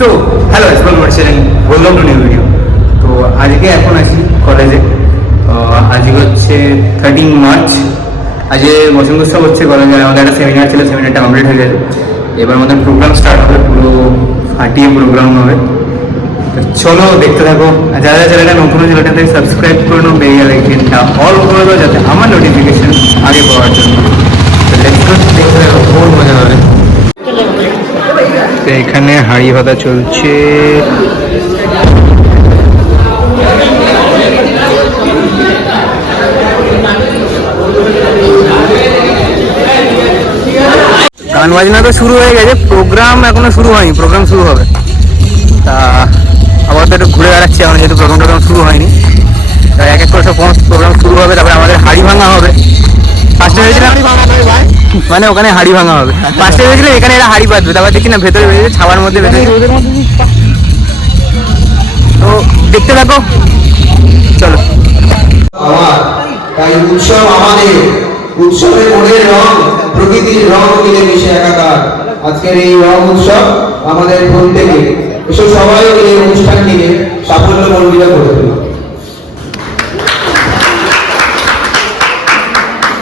So hello explore করছিলেন, বললাম two new video. তো আজকে এখন আছি কলেজে। আজকে হচ্ছে 13 মার্চ। আজকে বসন্ত উৎসব হচ্ছে কলেজে। আমাদের একটা সেমিনার ছিল, সেমিনারটা কমপ্লিট হয়ে গেছে। এবার আমাদের প্রোগ্রাম স্টার্ট হবে, পুরো ফাটিয়ে প্রোগ্রাম হবে। তো চলো দেখতে থাকো। যারা যারা চ্যানেলটা নতুন চ্যানেলটাতে সাবস্ক্রাইব করে নাও, বেরিয়ে লাইকটা অল করে দাও যাতে আমার নোটিফিকেশন আগে পাওয়ার জন্য। তো দেখতে থাকো, বহুত মজা হবে। তো এখানে হাঁড়ি ভাতা চলছে। গান বাজনা তো শুরু হয়ে গেছে, প্রোগ্রাম এখনো শুরু হয়নি, প্রোগ্রাম শুরু হবে। তা আবার তো একটু ঘুরে বেড়াচ্ছি এখন, যেহেতু প্রোগ্রাম শুরু হয়নি। তা এক এক করে সব প্রোগ্রাম শুরু হবে, তারপরে আমাদের হাঁড়ি ভাঙা হবে। ফার্স্টে ভেবেছিলাম মানে ওখানে হাঁড়ি ভাঙা হবে, ফার্স্টে ভেবেছিলাম এখানে এরা হাঁড়ি বাঁধবে, তারপর দেখছি না ভেতরে বেরিয়েছে ছাওয়ার মধ্যে বেঁধে। তো দেখতে থাকো, চলো। তাই উৎসব আমাদের, উৎসবের মনের রং, প্রকৃতির রং মিলে মিশে একাকার। আজকের এই রং উৎসব আমাদের প্রত্যেকে এসব সবাই এই অনুষ্ঠানটিকে সাফল্যমণ্ডিত করে তোলে।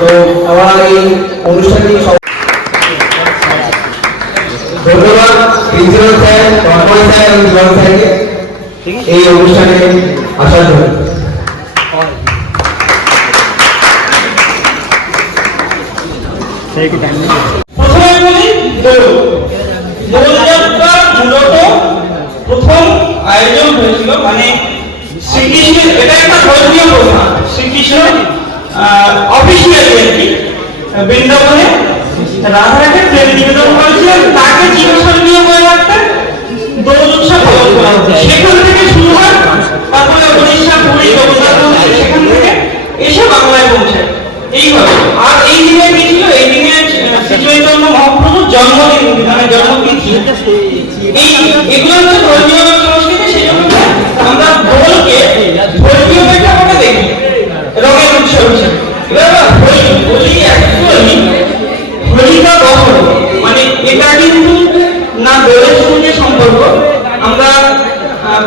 তো আমার এই অনুষ্ঠানটি ধন্যবাদ প্রিন্সিপাল স্যার, কর্মচারী স্যার এবং জীবন স্যারকে এই অনুষ্ঠানে আসার জন্য। প্রথমে বলি দোলযাত্রা মূলত প্রথম আয়োজন হয়েছিল মানে শ্রীকৃষ্ণের, এটা একটা ধর্মীয় প্রথা। শ্রীকৃষ্ণ অফিসিয়ালি আর কি বৃন্দাবনে রাধারাকে প্রেম নিবেদন করেছিলেন, তাকে চিরস্মরণীয় করে রাখতেন দোল উৎসব পালন করা হচ্ছে। সেখান থেকে শুরু হয়, তারপরে উড়িষ্যা, পুরী, জগন্নাথ মন্দির, সেখান থেকে এসে বাংলায় পৌঁছে এইভাবে। আর এই দিনে কি ছিল, এই দিনে শ্রী চৈতন্য মহাপ্রভুর জন্মদিন, মানে জন্মতিথি। এগুলো হচ্ছে ধর্মীয় সংস্কৃতি, সেই জন্য আমরা দোলকে ধর্মীয় প্রেক্ষাপটে দেখি, রঙের উৎসব হিসেবে। এবার হোলি অ্যাকচুয়ালি হোলিকা দহন, মানে এটা কিন্তু না দোলের সঙ্গে সম্পর্ক। আমরা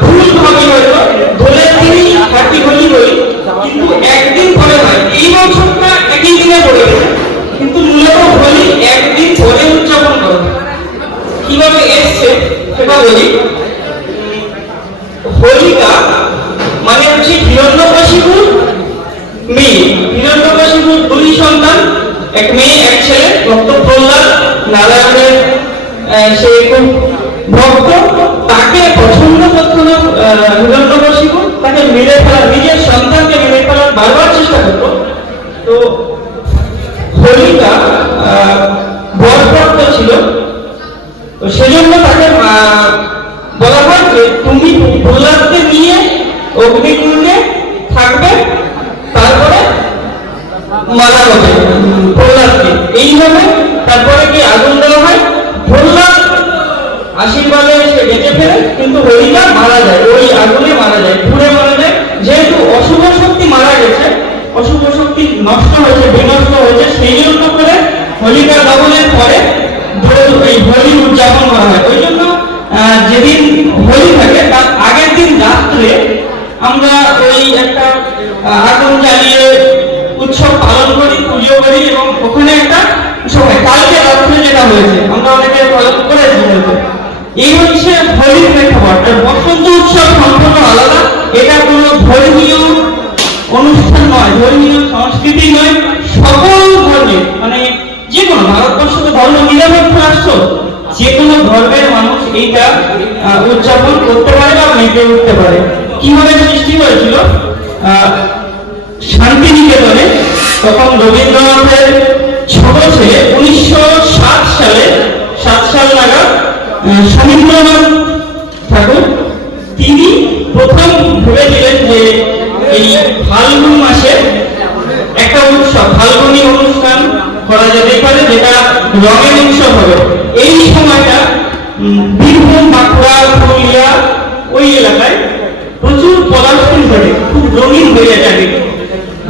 ভুল ভাবি হয়তো দোলের দিনই হ্যাপি হোলি বলি, কিন্তু একদিন পরে হয়। এই বছরটা একই দিনে পড়ে গেছে, কিন্তু মূলত হোলি একদিন পরে উদযাপন করা হয়। কিভাবে এসছে সেটা বলি। হোলিকা মানে হচ্ছে হিরণ্যকশিপুর মেয়ে। হিরণ্যকশিপুর দুই সন্তান, এক মেয়ে এক ছেলে। ভক্ত প্রহ্লাদ নারায়ণের সে খুব ভক্ত, তাকে পছন্দ করত না হিরণ্যকশিপু, তাকে মেরে ফেলার, নিজের সন্তানকে মেরে ফেলার বারবার চেষ্টা করত। তো হোলিকা বরপ্রাপ্ত ছিল, তো সেজন্য তাকে বলা হয় যে তুমি প্রহ্লাদকে নিয়ে অগ্নিকুণ্ডে থাকবে, তারপরে মারা হবে প্রহ্লাদকে। এইভাবে তারপরে কি আগুন দেওয়া হয়, প্রহ্লাদ আশীর্বাদে সে বেঁচে ফেরে, কিন্তু হোলিকা মারা যায়, ওই আগুনে মারা যায়, পুড়ে মারা যায়। যেহেতু অশুভ শক্তি মারা গেছে, অশুভ শক্তি নষ্ট হয়েছে, বিনষ্ট হয়েছে, সেই জন্য করে হোলিকা দহনের পরে এই হোলি উদযাপন করা হয়। ওই জন্য যেদিন হোলি থাকে তার আগের দিন রাত্রে আমরা ওই একটা আগুন জ্বালিয়ে উৎসব পালন করি, পুজো করি, এবং ওখানে একটা সময় কালকে রাত্রে যেটা হয়েছে আমরা অনেকে পালন করেছি। এই হচ্ছে হোলির প্রেক্ষাপট। বসন্ত উৎসব সম্পূর্ণ আলাদা, এটা কোনো ধর্মীয় অনুষ্ঠান নয়, ধর্মীয় সংস্কৃতি নয়। সকল ধর্মের, মানে যে কোনো, ভারতবর্ষ তো ধর্ম নিরপেক্ষ রাষ্ট্র, যে কোনো ধর্মের মানুষ এইটা উদযাপন করতে পারে বা মেতে উঠতে পারে। কিভাবে সৃষ্টি হয়েছিল, শান্তিনিকেতনে তখন রবীন্দ্রনাথের ছোট ছেলে 1907 সালে 7 সাল নাগাদ সমীন্দ্রনাথ ঠাকুর, তিনি প্রথম ভেবেছিলেন যে এই ফাল্গুন মাসে একটা উৎসব, ফাল্গুনী অনুষ্ঠান করা যেতে পারে, যেটা রঙের উৎসব হবে। এই সময়টা বীরভূম, বাঁকুড়া, পুরুলিয়া ওই এলাকায় প্রচুর পদার্থন ঘটে, খুব রঙিন হয়ে যায়,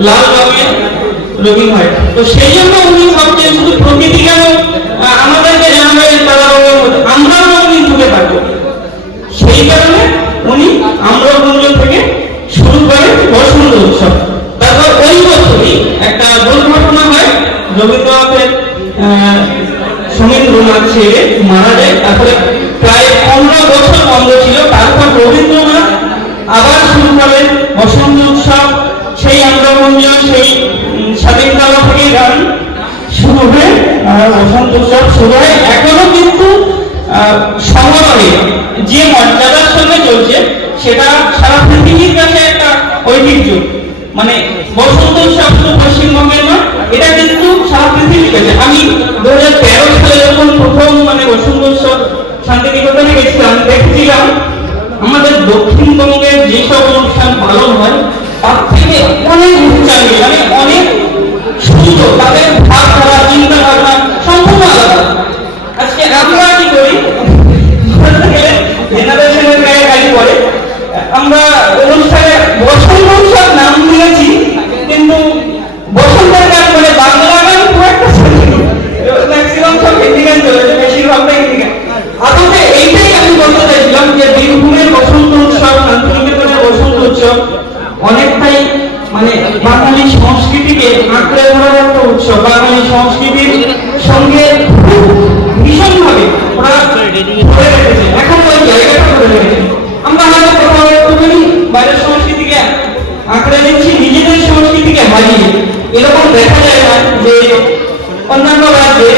লাল রঙের রঙিন হয়। তো সেই জন্য উনি ভাবছেন শুধু প্রকৃতি কেন আমাদেরকে জানাবে তারা আমরা রঙিন যুগে থাকবো। সমীন্দ্রনাথ ছেড়ে মারা যায়। তারপরে প্রায় 15 বছর বন্ধ ছিল, তারপর রবীন্দ্রনাথ আবার শুরু করেন বসন্ত উৎসব। সেই আন্দোলন, সেই স্বাধীনতা থেকে গান শুরু হয়ে বসন্ত উৎসব শুরু হয়। এখনো কিন্তু সমরে যে মর্যাদার সঙ্গে চলছে সেটা সারা পৃথিবীর কাছে একটা ঐতিহ্য। মানে বসন্ত উৎসব শুধু পশ্চিমবঙ্গের নয়, এটা কিন্তু সারা পৃথিবীর কাছে। আমি 2013 সালে যখন প্রথম বসন্ত উৎসব শান্তিনিকেতনে গেছিলাম, দেখছিলাম আমাদের দক্ষিণবঙ্গের যেসব অনুষ্ঠান পালন হয় তার থেকে অনেক উচ্চাঙ্গে, অনেক সুন্দর, তাদের ভাবধারা, চিন্তা ভাবনা সম্পূর্ণ আলাদা। আজকে আমরা কি করি, জেনারেশনের গায়ে গাড়ি পড়ে, আমরা অনুষ্ঠানে বসন্ত উৎসব নাম দিয়েছি, কিন্তু বসন্তের গান বাংলা গান খুব একটা শুনিনি। ম্যাক্সিমাম সব হিন্দি গান চলেছে, বেশিরভাগটা হিন্দি গান। আসলে এইটাই আমি বলতে চাইছিলাম যে বীরভূমের বসন্ত উৎসব, শান্তিনিকেতনের বসন্ত উৎসব অনেকটাই বাঙালি সংস্কৃতিকে আঁকড়ে ধরার একটা উৎসব। বাঙালি সংস্কৃতির সঙ্গে খুব ভীষণভাবে ওরা ধরে রেখেছে, এখন ওই জায়গাটা ধরে রেখেছে। আমরা হয়তো কোথাও একটুখানি বাইরের সংস্কৃতিকে আঁকড়ে নিচ্ছি, নিজেদের সংস্কৃতিকে হারিয়ে। এরকম দেখা যায় না যে অন্যান্য রাজ্যে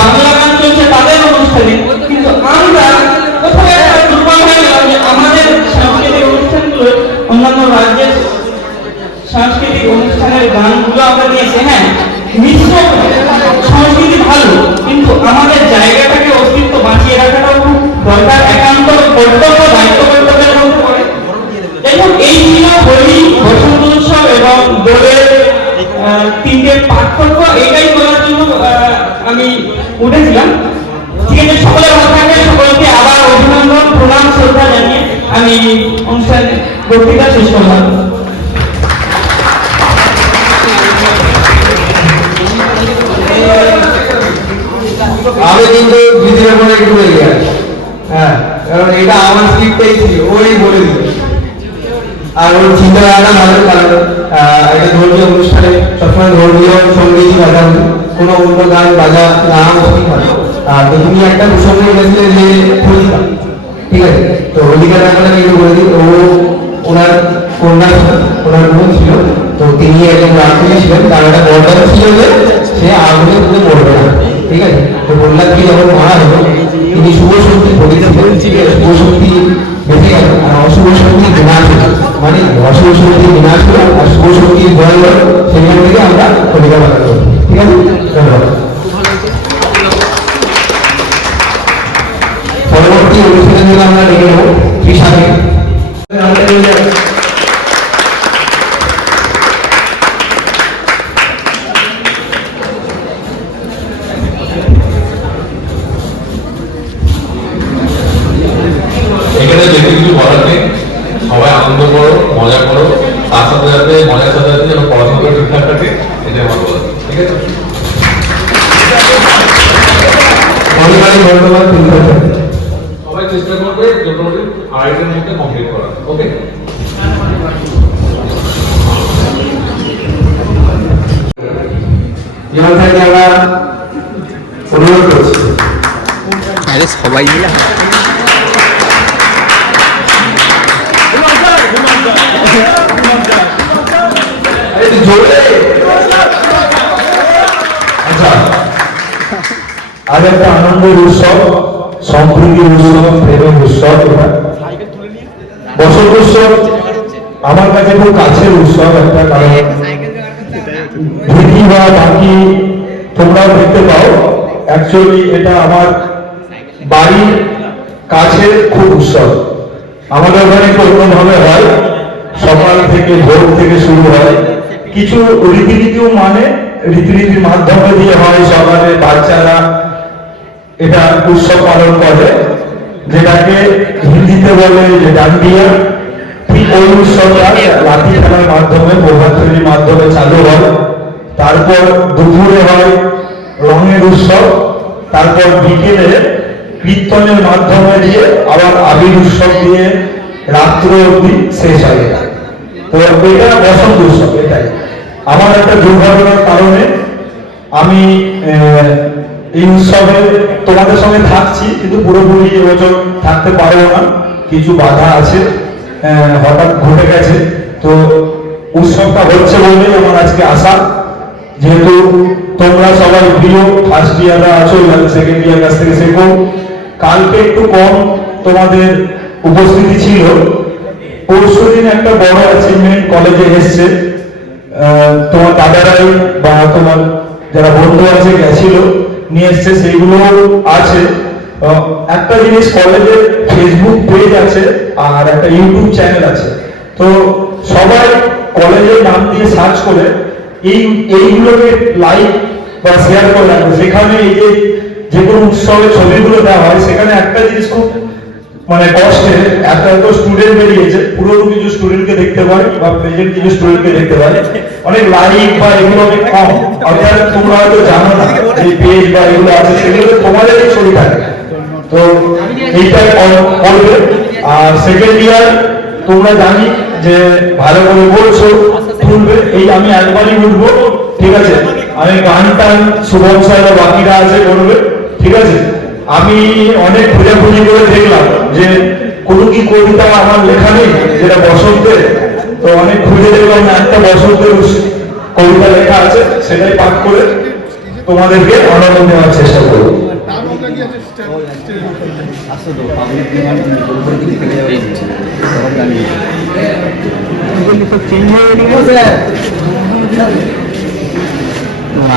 বাংলা গান চলছে তাদের অনুষ্ঠানে, কিন্তু আমরা কোথাও একটা দুর্বল হয়ে গেলাম যে আমাদের সাংস্কৃতিক অনুষ্ঠানগুলো অন্যান্য রাজ্যের সাংস্কৃতিক অনুষ্ঠানের গানগুলো আমরা নিয়েছি। হ্যাঁ, মিশ্র সংস্কৃতি ভালো, কিন্তু আমাদের জায়গাটাকে অস্তিত্ব বাঁচিয়ে রাখাটাও খুব দরকার, একান্ত কর্তব্য, দায়িত্ব কর্তব্যের মধ্যে পড়ে। যাই হোক, এই ছিল হোলি, বসন্ত উৎসব এবং দোলের তিনটে পার্থক্য। এটাই বলার জন্য আমি উঠেছিলাম। ঠিক আছে, সকলে ভালো থাকবে। সকলকে আবার অভিনন্দন, প্রণাম, শ্রদ্ধা জানিয়ে আমি অনুষ্ঠান বক্তৃতা শেষ করলাম। আমি কিন্তু বিধির উপরে একটু হয়ে গেছি। হ্যাঁ, কারণ এটা আমার স্ক্রিপ্টটাই ছিল, ওই বলে দিল। আর ওর চিন্তাধারা ভালো, কারণ একটা ধর্মীয় অনুষ্ঠানে সবসময় ধর্মীয় সঙ্গীতই বাজানো, কোনো অন্য গান বাজা না উচিত হয়। তো তুমি একটা প্রসঙ্গ বলেছিলে যে হোলিকা, ঠিক আছে, তো হোলিকার ব্যাপারে আমি একটু বলে দিই। ওনার কন্যা, ওনার বোন ছিল, তো তিনি একজন রাত্রি ছিলেন, তার একটা বরদান ছিল যে সে আগুনে পুজো করবে না, ঠিক আছে। তো প্রহ্লাদকে যখন মারা হলো, তিনি শুভ শক্তি বলেছিলেন, শুভ শক্তি বেঁচে গেল আর অশুভ শক্তি বিনাশ হলো, মানে অশুভ শক্তি বিনাশ হলো আর শুভ শক্তি জয় হলো। সেখান থেকে আমরা হোলিকা পালন করি, ঠিক আছে। ধন্যবাদ। পরবর্তী অনুষ্ঠানের জন্য আমরা ডেকে নেব কৃষাকে। এখানে যে কিছু বলার নেই, সবাই আনন্দ করো, মজা করো, তার সাথে সাথে মজার সাথে সাথে যেন পড়াশোনা ঠিকঠাক থাকে, এটাই আমার বলা, ঠিক আছে। সবাই চেষ্টা করবে মোটামুটি 2:30-এর মধ্যে কমপ্লিট করা, ওকে। আমরা অনুরোধ করছি সবাই মিলে আচ্ছা, আজ একটা আনন্দের উৎসব, সম্প্রীতির উৎসব, প্রেমের উৎসব। এটা বসন্ত উৎসব আমার কাছে খুব কাছের উৎসব একটা, কারণ ধীতি বা বাকি তোমরাও দেখতে পাও, অ্যাকচুয়ালি এটা আমার বাড়ির কাছের খুব উৎসব। আমাদের ওখানে একটু অন্যভাবে হয়, সকাল থেকে ভোর থেকে শুরু হয়, কিছু রীতিনীতিও রীতিনীতির মাধ্যমে দিয়ে হয়। সকালে বাচ্চারা এটা উৎসব পালন করে, যেটাকে হিন্দিতে বলে যে ডান্ডিয়া। ঠিক ওই উৎসবটা লাঠি খেলার মাধ্যমে, প্রভাতফেরির মাধ্যমে চালু হয়। তারপর দুপুরে হয় রঙের উৎসব, তারপর বিকেলে কীর্তনের মাধ্যমে দিয়ে আবার আবির উৎসব দিয়ে রাত্র অবধি শেষ হয়। তো এটা বসন্ত উৎসব। এটাই আমার একটা দুর্ঘটনার কারণে আমি এই উৎসবে তোমাদের সঙ্গে থাকছি, কিন্তু পুরোপুরি এবছর থাকতে পারবো না, কিছু বাধা আছে, হঠাৎ ঘটে গেছে। তো উৎসবটা হচ্ছে বলেই আমার আজকে আসা, যেহেতু তোমরা সবাই প্রিয়, ফার্স্ট ইয়াররা আছো, সেকেন্ড ইয়ার কাছ থেকে শেখো। কালকে একটু কম তোমাদের উপস্থিতি ছিল, পরশু দিন একটা বড় অ্যাচিভমেন্ট কলেজে এসছে, তোমার দাদারাই বা তোমার যারা বন্ধু আছে গেছিল নিয়ে এসছে, সেইগুলো আছে। একটা জিনিস, কলেজের ফেসবুক পেজ আছে আর একটা ইউটিউব চ্যানেল আছে। তো সবাই কলেজের নাম দিয়ে সার্চ করে এইগুলোকে লাইক বা শেয়ার করে রাখবে। সেখানে এই যে কোনো উৎসবের ছবিগুলো দেওয়া হয়, সেখানে একটা জিনিস খুব মানে কষ্টে এত স্টুডেন্ট বেরিয়েছে, পুরনো কিছু স্টুডেন্টকে দেখতে পাই বা প্রেজেন্ট কিছু স্টুডেন্টকে দেখতে পাই, অনেক লাইক বা এগুলো অনেক কম। অর্থাৎ তোমরা হয়তো জানো না যে পেজ বা এগুলো আছে, সেগুলো তোমাদেরই ছবি থাকে। তো এইটা করবে। আর সেকেন্ড ইয়ার তোমরা জানি যে ভালো করে বলছো, তুলবে। এই আমি একবারই উঠবো, ঠিক আছে? আমি গান টান শুভম স্যার বাকিরা আছে করবে, ঠিক আছে? আমি অনেক খোঁজাখুঁজি করে দেখলাম যে কোনো কি কবিতা আমার লেখা নেই যেটা বসন্তের। তো অনেক খুঁজে দেখলাম একটা বসন্তের কবিতা লেখা আছে, সেটাই পাঠ করে তোমাদেরকে আনন্দ দেওয়ার চেষ্টা করবো।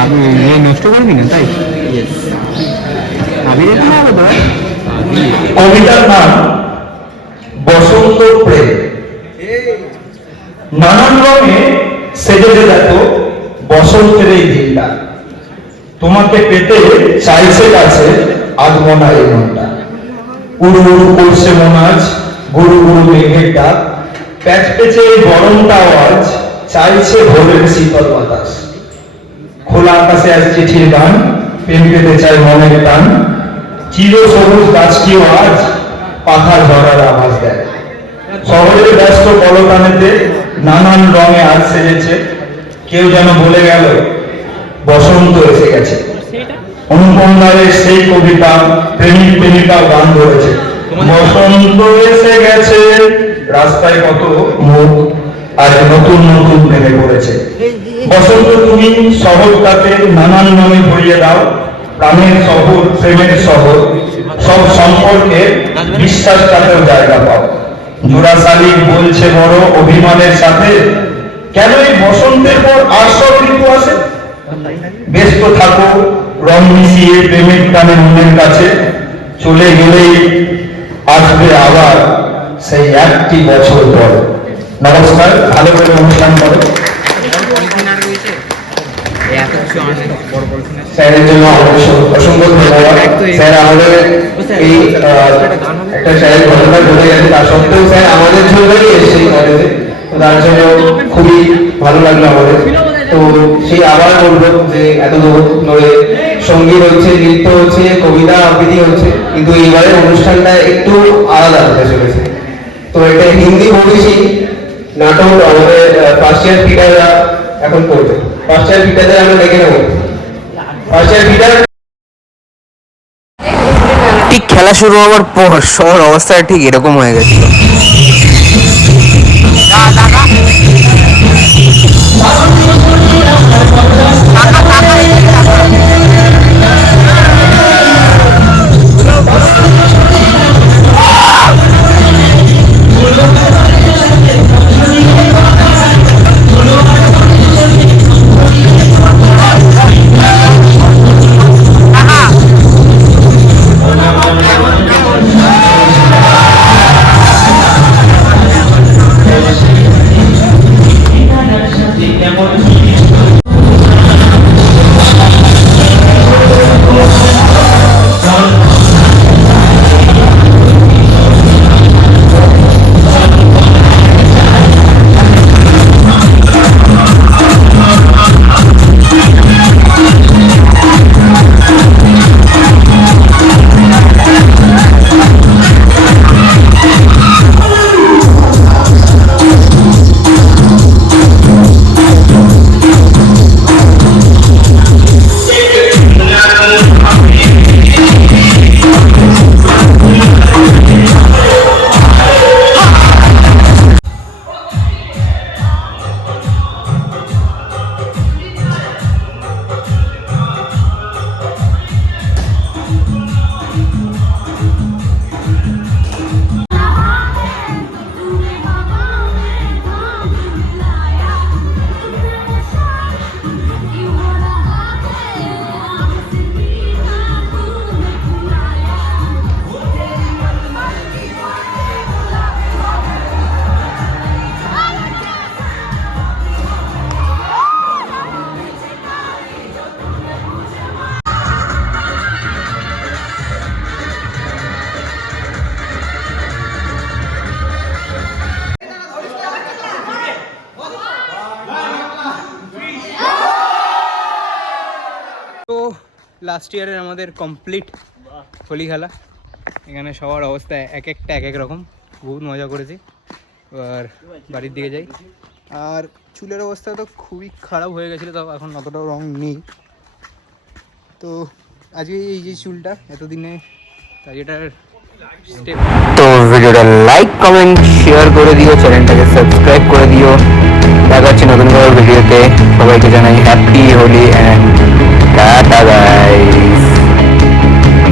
আমি নষ্ট করিনি না, তাই আমি কবিতার নাম বসন্ত প্রেম। নানান রঙে সেজেছে দেখো বসন্তের এই দিনটা, তোমাকে পেতে চাইছে কাছে আগমনা এই মনটা। উড়ু উড়ু করছে মনাজ, গুরু গুরু মেঘের ডাক, প্যাচ পেঁচে এই গরমটা আওয়াজ, চাইছে ভোরের শীতল বাতাস। খোলা আকাশে আজ চিঠির গান, প্রেম পেতে চায় মনের টান, চির সবুজ গাছটিও আজ পাতা ঝরার আভাস দেয়। শহরের ব্যস্ত কলকানেতে নানান রঙে আজ সেজেছে, কেউ যেন বলে গেল বসন্ত এসে গেছে। অনুপম রায়ের সেই কবিতা প্রেমিক প্রেমিকা গান ধরেছে, বসন্ত এসে গেছে, রাস্তায় কত মুখ আজ নতুন নতুন নেমে পড়েছে। বসন্ত তুমি শহরটাতে নানান রঙে ভরিয়ে দাও, প্রাণের শহর প্রেমের শহর, সব সম্পর্কে বিশ্বাসটাতেও জায়গা পাও। জোড়া শালিক বলছে বড় অভিমানের সাথে, কেন এই বসন্তের পর আর সব ঋতু আসে? ব্যস্ত থাকো রং মিশিয়ে প্রেমের টানে মনের কাছে, চলে গেলেই আসবে আবার সেই একটি বছর পর। নমস্কার, ভালো করে অনুষ্ঠান করো। স্যারের জন্য অসংখ্য ধন্যবাদ। স্যার আমাদের এই একটা স্যারের ঘটনা ঘটে গেছে, তার সত্ত্বেও স্যার আমাদের জন্যই এসেছে কলেজে, তো তার জন্য খুবই ভালো লাগলো আমাদের। তো সেই আবার বলবো যে এত ধরে সঙ্গীত হচ্ছে, নৃত্য হচ্ছে, কবিতা আবৃত্তি হচ্ছে, কিন্তু এইবারের অনুষ্ঠানটা একটু আলাদা হতে চলেছে। তো এটা হিন্দি বলেছি নাটক আমাদের ফার্স্ট ইয়ার ফিটাররা এখন করবে। ফার্স্ট ইয়ার ফিটারদের আমরা ডেকে নেবো। ফার্স্ট ইয়ার ফিটার ঠিক খেলা শুরু হওয়ার পর সবার অবস্থা ঠিক এরকম হয়ে গেছিল। লাস্ট ইয়ারের আমাদের কমপ্লিট হোলি খেলা। এখানে সবার অবস্থা এক একটা এক এক রকম, বহুত মজা করেছি। এবার বাড়ির দিকে যাই। আর চুলের অবস্থা তো খুবই খারাপ হয়ে গেছিলো, তাও এখন অতটাও রং নেই। তো আজকে এই যে চুলটা এতদিনে, তাই এটার স্টেপ। তো ভিডিওটা লাইক কমেন্ট শেয়ার করে দিও, চ্যানেলটাকে সাবস্ক্রাইব করে দিও। দেখা হচ্ছে নতুন কোনো ভিডিওতে। সবাইকে জানাই happy Holi and tata by.